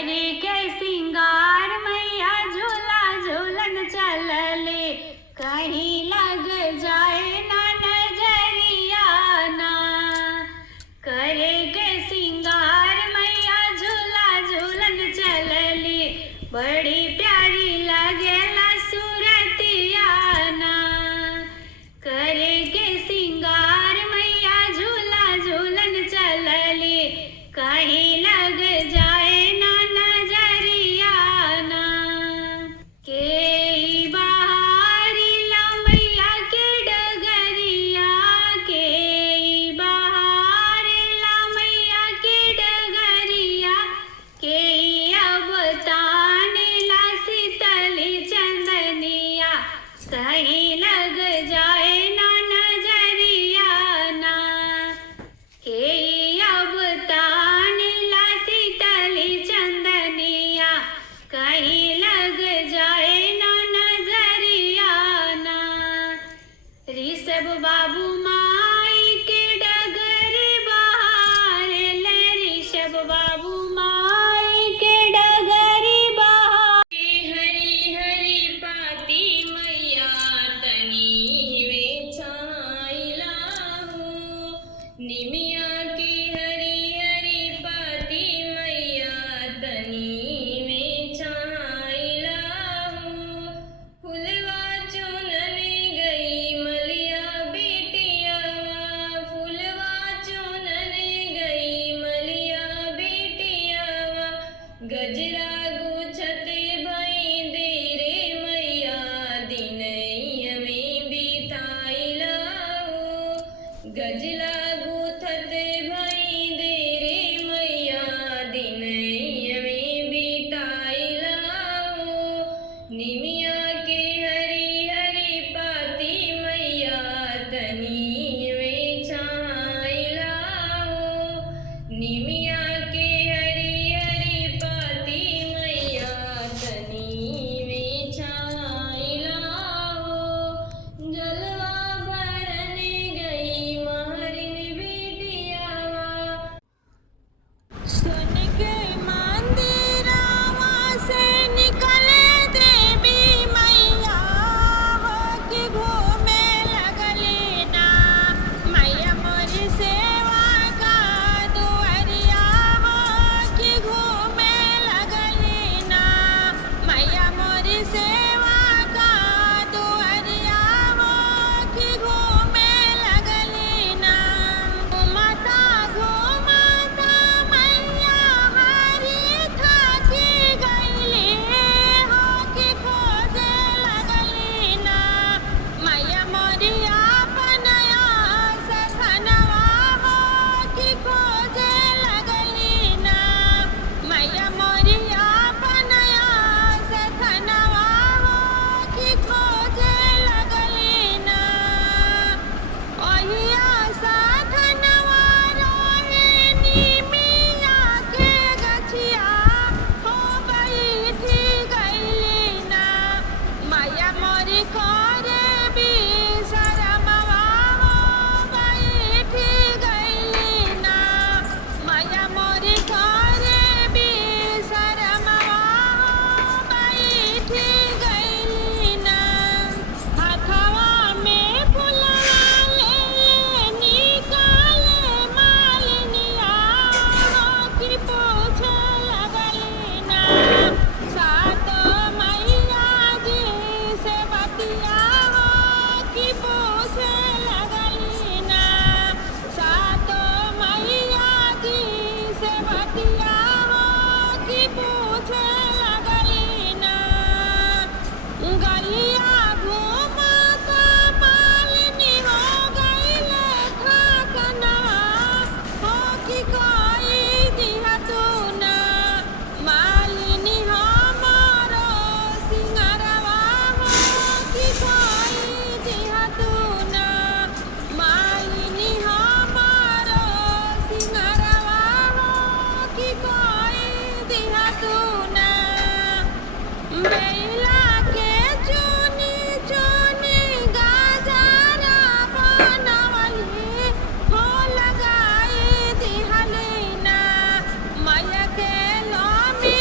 करे के सिंगार मैया झूला झूलन चलले, कहीं लग जाए ना नजरिया ना। करे के सिंगार मैया झूला झूलन चलले, बड़ी प्यारी लगेला सूरतिया ना। करे के सिंगार मैया झूला झूलन चलले, कहीं लग जाए ना नजरिया ना। के बहारी ला मैया के डगरिया, के बहारी ला मैया के डगरिया, के अब ताने ला शीतली चंदनिया, कहीं लग जाए ना नजरिया ना। के अब ताने ला शीतली चंदनिया, कहीं लग जाए ना नजरिया ना। ऋषभ बाबू माई के डगरी बहारे ले, ऋषभ बाबू माई के डगरी बहारे। हरी हरी पाती मैया तनी वे छाइला हो, निमिया की हरी हरी पाती मैया तनी वे छाइला हो। फुलवा चुनने गई मलिया बेटियावा, फुलवा चुनने गई मलिया बेटियावा, गजरा गुछते भई दे रे मैया दिनैया में बिताइला हो। गजला गुथते भई दे रे मैया दिनैया में बिताइला हो। निमिया के हरी हरी पाती मैया तनी वे छाइला हो, निमिया के हरी हरी पाती मैया तनी वे छाइला हो। जलवा भरने गई महरिन बेटियावा, सुन के मंदिरावा से निकले देवी मैया, हो कि घूमे लगले ना। मैया मोरी सेवा का दुआरिया, हो कि घूमे लगले ना। मैया मोरी सेवा का दुआरिया, हो कि घूमे लगले ना। घूमता घूमता मैया हरी थकी गईली, हो कि खोजे लगली ना। मैया मोरी अपनया सखनवा, हो कि खोजे लगली ना। मैया मोरी अपनया सखनवा, हो कि खोजे लगली ना। ओहिया साधनवा रोहे निमिया के गछिया, हो बैठी गईली ना। मैया मोरी करे बिसरमवा, हो बैठी गईली ना। मैया मोरी करे बिसरमवा, हो बैठी गईली ना। हथवा में फुलवा ले निकाले मालिनिया, हो कि पूछे लगली ना। सात मैया जी से बतिया, हो कि पूछे लगली ना। सात मैया जी से बतिया, हो कि पूछे लगली ना। गलिया घूमता मालिनी हो गईले थाकना, हो कि कोई दिहा तू ना। मालिनी हमारो सिंगरवा, हो कि कोई दिहा तू ना। मालिनी हमारो सिंगरवा, हो कि कोई दिहा तू ना। बेला के चुनी चुनी गजरा बनवली, हो लगाई दिहली ना। मैया के लमी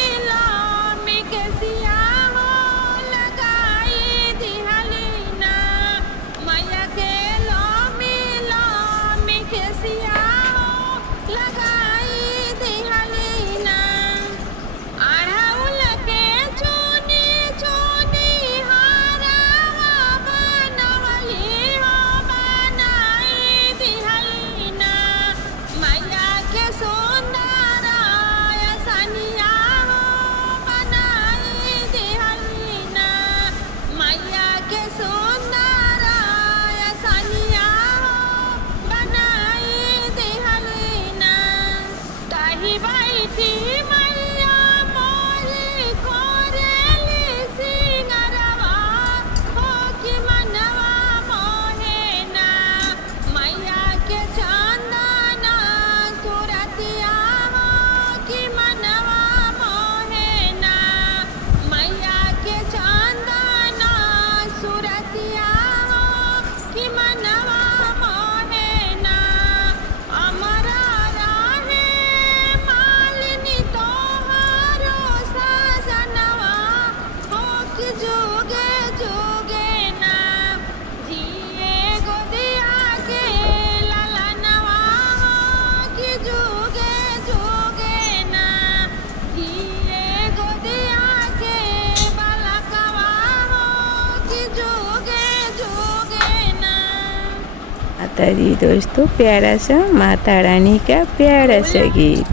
माता दी। दोस्तों प्यारा सा माता रानी का प्यारा सा गीत।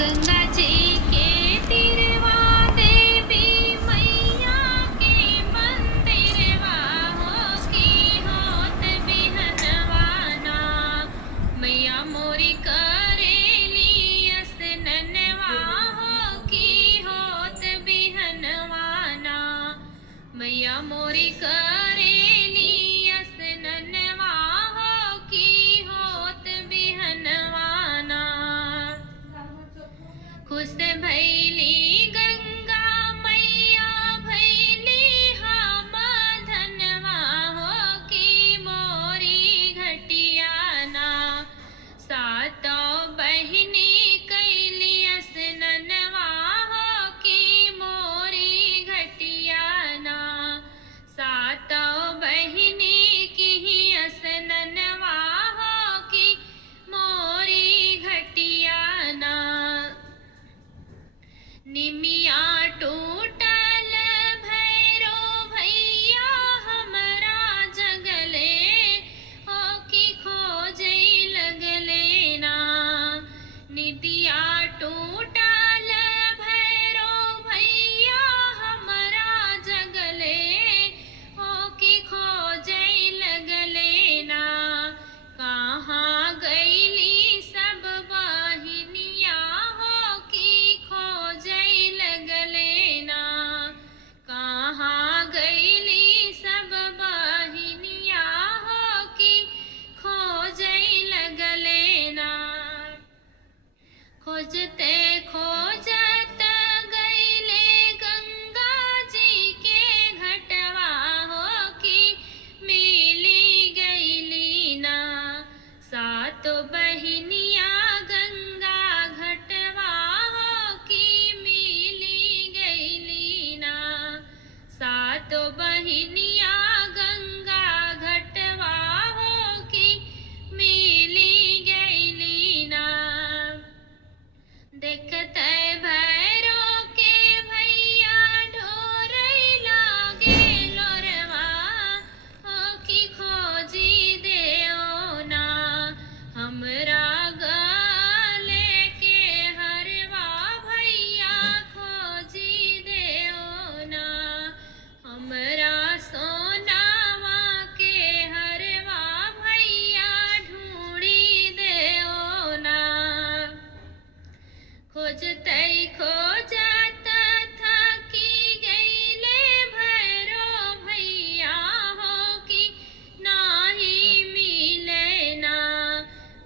गंगा जी के तीरवा देवी मैया के मंदिरवा हो की होत बिहनवाना मैया मोरी करेली असननवा हो की होत बिहनवाना मैया मोरी करेली असननवा हो की होत बिहनवाना खुश भैली गंगा मैया भैली हम धनवा हो की मोरी घटियाना सातो बहिनी कैली असननवा हो की मोरी घटियाना सातो बहिनी की असननवा हो की मोरी घटियाना निमिया टूटल भैरो भैया हमरा जगले हो की खोजे लगले ना निदिया टूटल भैरो भैया हमरा जगले हो की खोजे लगले ना कहाँ गईली सब बहिनिया हो की खोजे लगले ना कहाँ गईली सब बहिनिया हो की खोजे लगले ना खोजते खोजत गईले गंगा जी के घटवा हो की मिली गईली ना सात बहिनिया गंगा घटवा हो की मिली गईली ना सात बहिनिया गंगा घटवा हो की मिली गईली ना देखते भैरो के भैया ढोरई लागे लोरवा हो की खोजी देओ ना हमरा गले के हरवा भैया खोजी देओ ना हमरा सोनावा के हरवा भैया ढूंढी देओ ना खोजते खोजत थकी गईले भैरो भैया हो की नाही मिले ना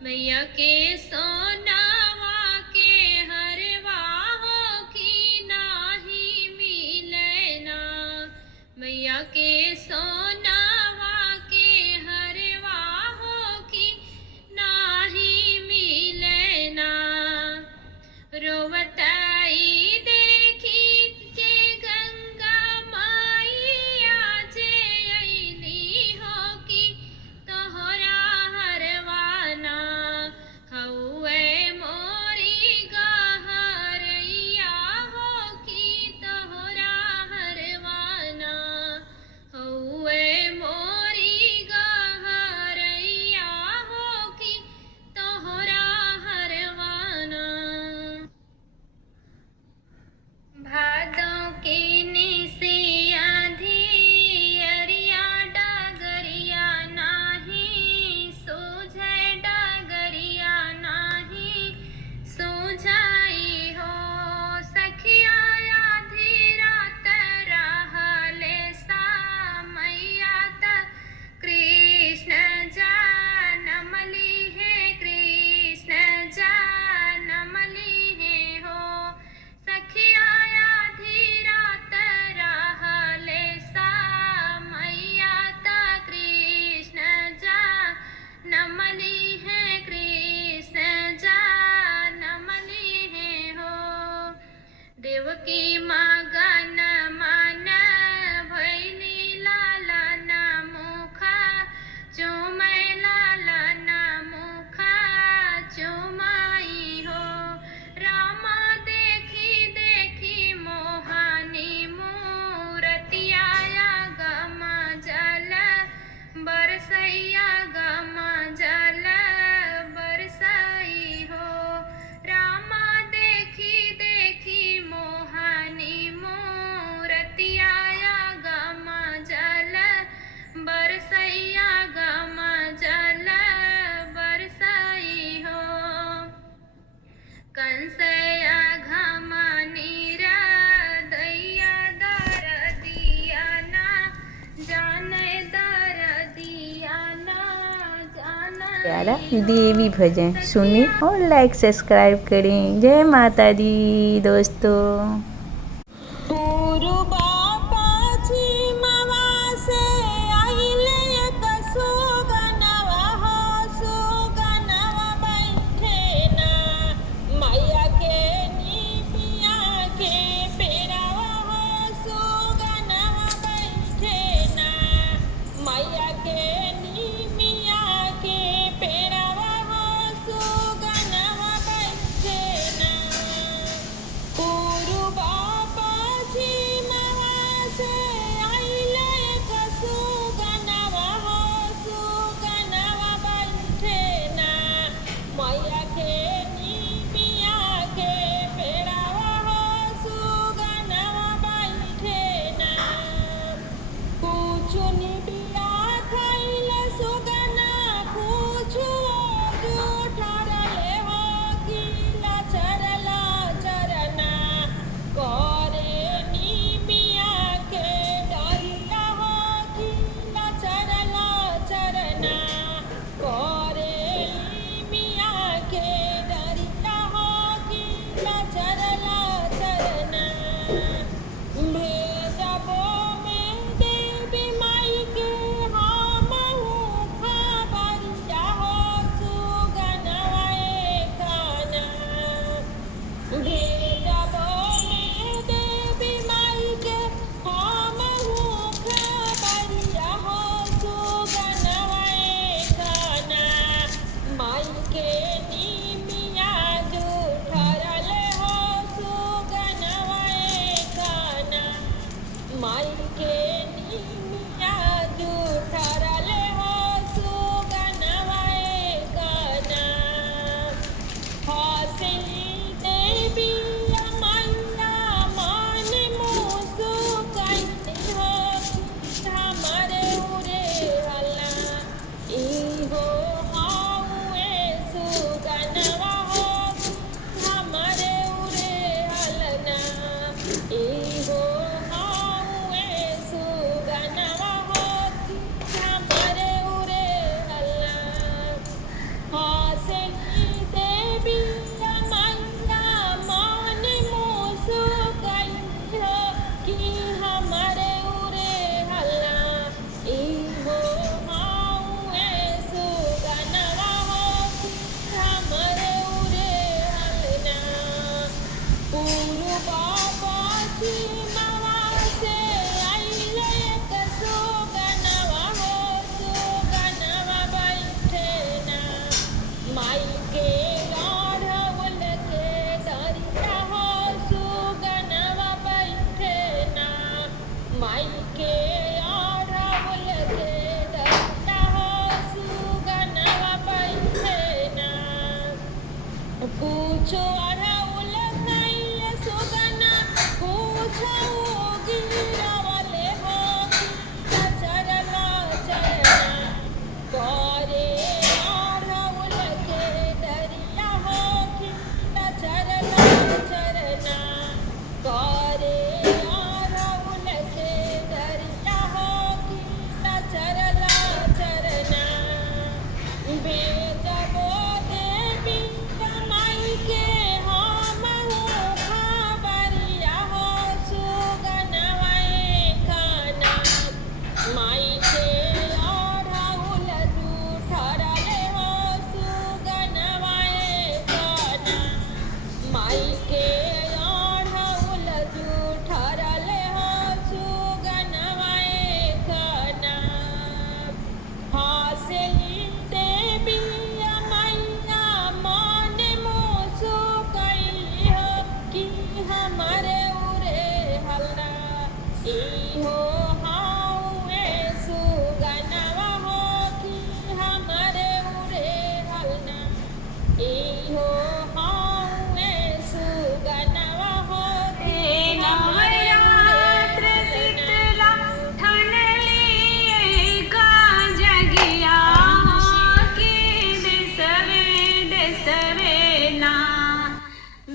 मैया के सोनावा के हरवा हो की नाही मिले ना मैया के सोनावा के हरवा हो की नाही मिले ना रोवताई देखी के गंगा माईया जे अइली हो की तोहरा हरवाना हउए मोरी गहरैया हो की तोहरा हरवाना हउए मोरी गहरैया हो की तोहरा हरवाना भादों की निसिया धियरिया डगरिया नाही सूझे डगरिया नाही सूझाई हो सखिया आधी रात रहले मैया त कृष्ण जानमली है कृष्ण जानमली है हो सखिया आधी रात रहले मैया त कृष्ण जानमली है कृष्ण जानमली है हो देवकी मगन मन भैली लालन मुखा चुमै लालन मुखा चुमाई हो रामा देखी देखी मोहानी मूरतिया गम जल बरसैया हमारा देवी भजन सुने और लाइक सब्सक्राइब करें। जय माता दी दोस्तों।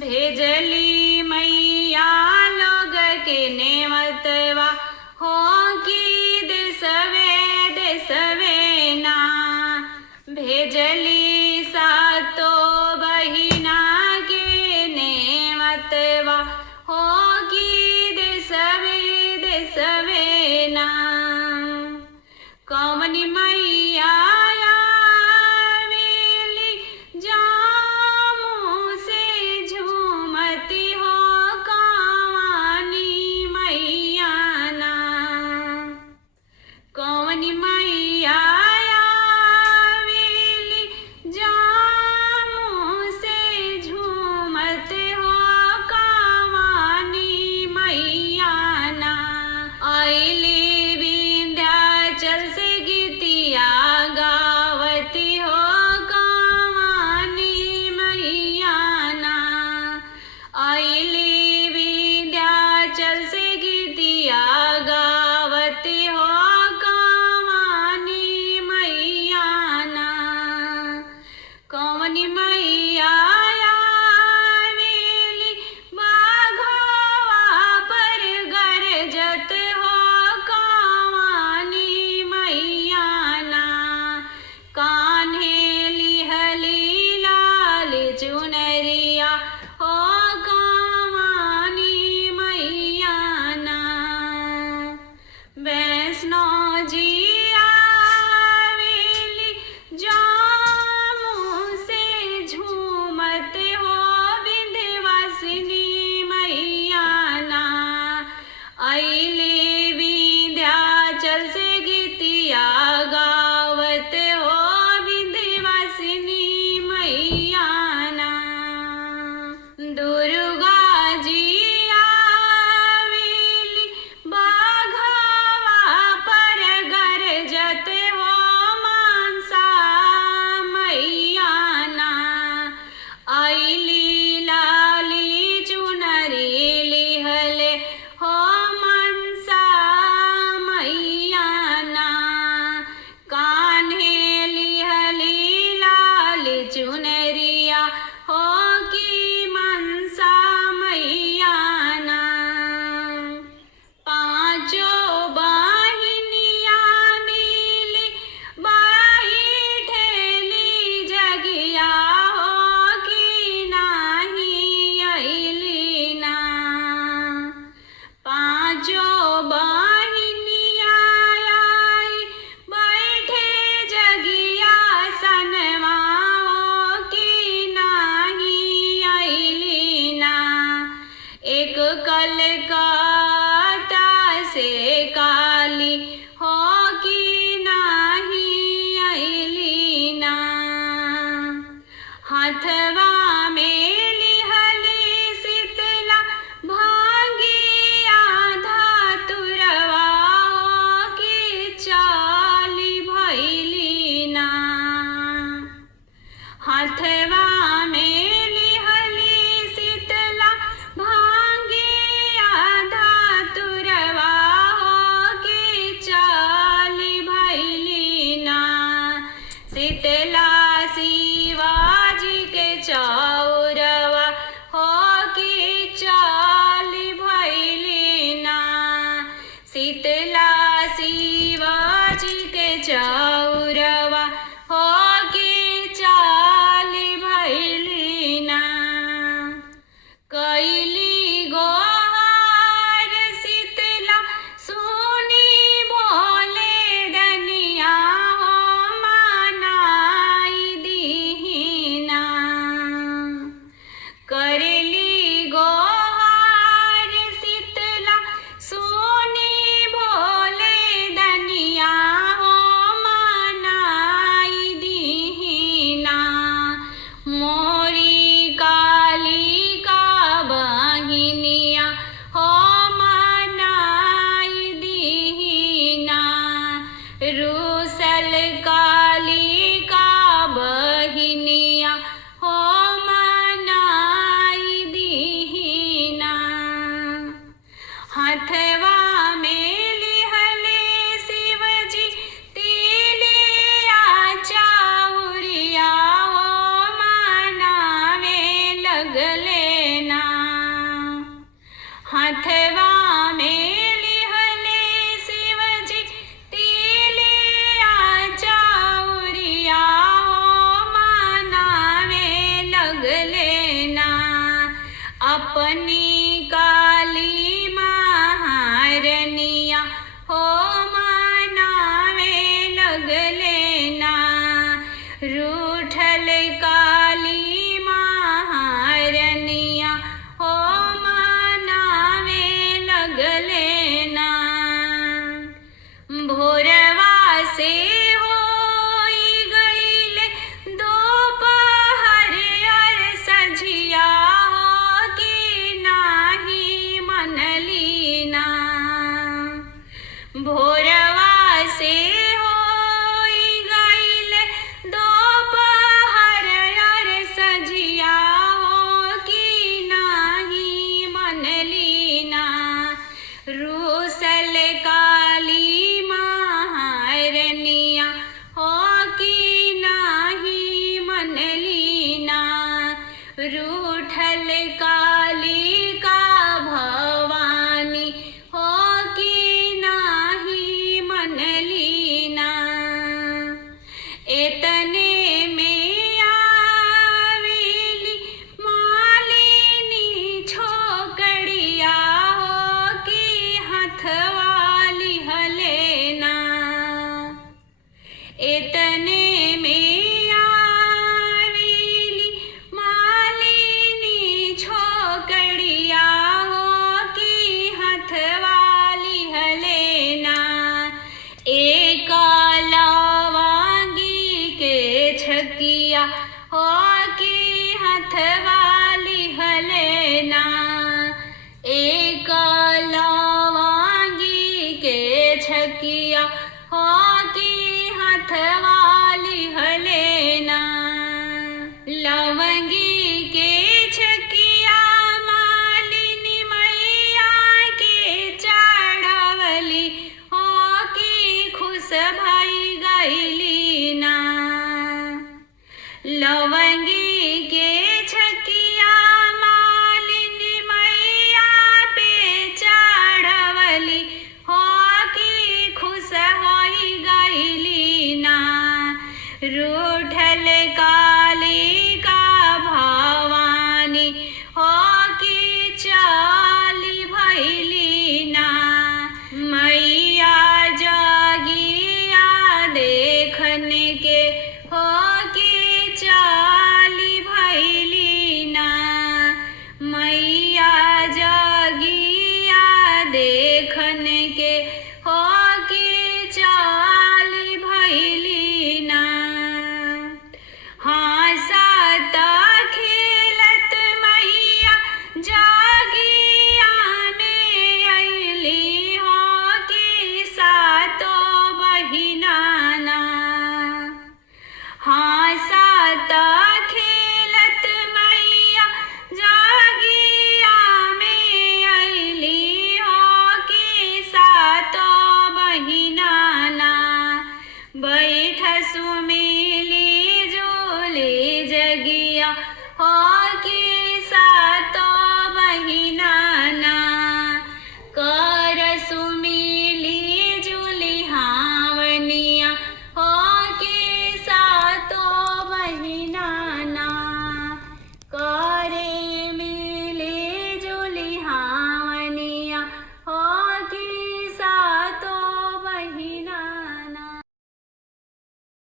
भेजली मैया लोग के नेवतवा हो हाथवा होगी देसवे ना कौन मैया आवेली जामू से झूमती हो कौनी मैया ना कौन मैया आवेली जामू से झूमते हो कौनी मैया ना आइली विंध्याचल से गीतिया गावती हो कौनी मैया ना आइली विंध्याचल से गीतिया गावती हो कौनी मैया ना कौन मैया आवेली बाघवा पर गरजत हो कौनी मैया ना कान्हे लिहली लाल चुनरिया हो कौनी मैया ना वैष्णो जी आवेली जामू से झूमते हो विंध्यवासिनी मैया ना आइले विंध्याचल से गीतिया गावत हो विंध्यवासिनी मैया ना दुर्गा जी आवेली बाघवा पर गरजत हो मानसा मैया ना आइली लाली चुनरी लिहले हो मनसा मैया ना कान्हे लिहली लाल चुनरिया हो की मनसा मैया ना पांचों बहिनिया मिली बाई ठेली जगिया हो की नाही अइली ना पांचों बहिनिया आई बैठे जगिया सनवा हो की नाही अइली ना एक कलकत्ता से काली हो की नाही अइली ना हाथवा में लिहली शीतला भांगिया धातुरवा हो की चाली भैली ना हाथवा में लिहली शीतला भांगिया धातुरवा हो की चाली भैली ना शीतला शिवाजी के चौरवा हो की चाली भैली ना शीतला शिवाजी के चौरवा हो की चाली भैली ना कैली गोहार शीतला सुनी भोले दनिया हो मनाई दीना करेली गोहार शीतला सुनी भोले दनिया हो मनाई दीना मोरी काली का बहिनिया हो मनाई दीना रूसल काली का बहिनिया हो मनाई दीना हाथवा में लिहले शिवजी तिलिया चाउरिया हो मनावे लगले ना हाथवा में लिहले शिवजी तिलिया चाउरिया हो मनावे लगले ना अपनी काली महारनिया हो मनावे लगले ना। रूठल काली महारनिया हो मनावे लगले ना। भोरवा से होई गईले दोपहर अर सझिया हो कि नाही मनली ना। भोरवा से होई गईले दोपहर अर सझिया हो कि नाही मनली